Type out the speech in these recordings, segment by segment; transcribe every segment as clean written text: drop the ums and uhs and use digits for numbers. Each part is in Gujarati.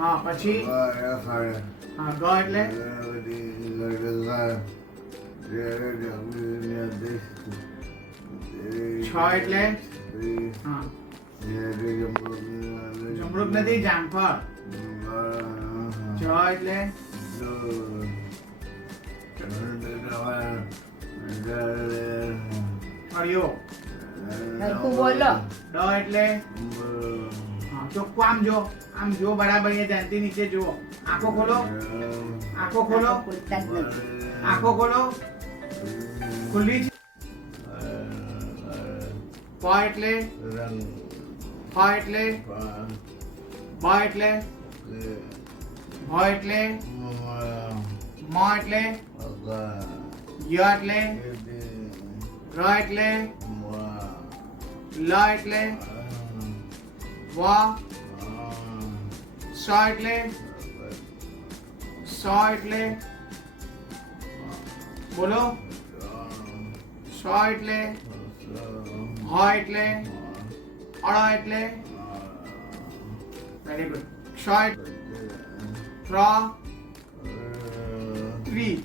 હા પછી હા ગ એટલે છ એટલે હા જમરૂક નથી જામફળ. જ એટલે ફળિયો. હરખું બોલો. ડ એટલે હા ચોખ્ખું આમ જો, આમ જો બરાબર, એ ધ્યાનથી નીચે જુઓ. આંખો ખોલો, આંખો ખોલો, ખોલતા જ નથી. આંખો ખોલો. ખુલ્લી છે. પ એટલે ફ એટલે બ એટલે ભ એટલે મ એટલે ય એટલે ર એટલે લ એટલે વ સ એટલે બોલો. સ એટલે હ એટલે અળ એટલે વેરી ગુડ. ક્ષ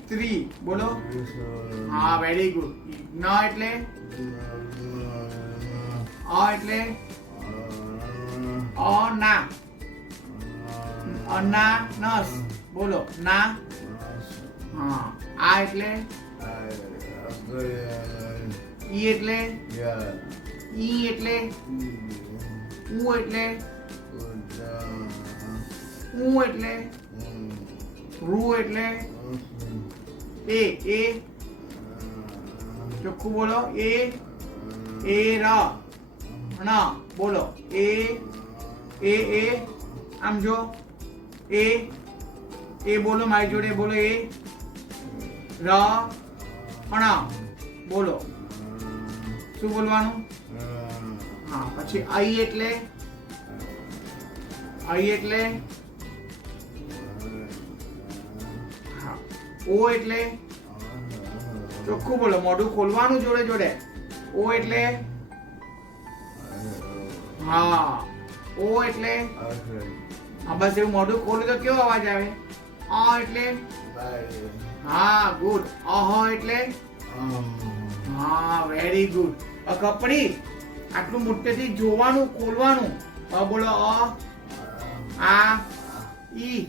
ત્રી બોલો. હા વેરી ગુડ. ન એટલે અ એટલે અના અનાનસ બોલો. ના હા. આ એટલે ઈ એટલે ઈ એટલે ઉ એટલે ઉ એટલે રૂ એટલે એ ચોખ્ખું બોલો. એ ર ણ બોલો. એ આમ જો. એ બોલો મારી જોડે બોલો. એ ર ણ બોલો. શું બોલવાનું? હા પછી આઈ એટલે હા. ઓ એટલે ચોખ્ખું બોલો, મોઢું ખોલવાનું જોડે જોડે. ઓ એટલે હા. ઓ એટલે હા બસ એવું મોઢું ખોલું તો કેવો અવાજ આવે? અ એટલે હા ગુડ. અહ એટલે હા વેરી ગુડ. કપડી આટલું મોટેથી જોવાનું, ખોલવાનું. બોલો. અ આ ઈ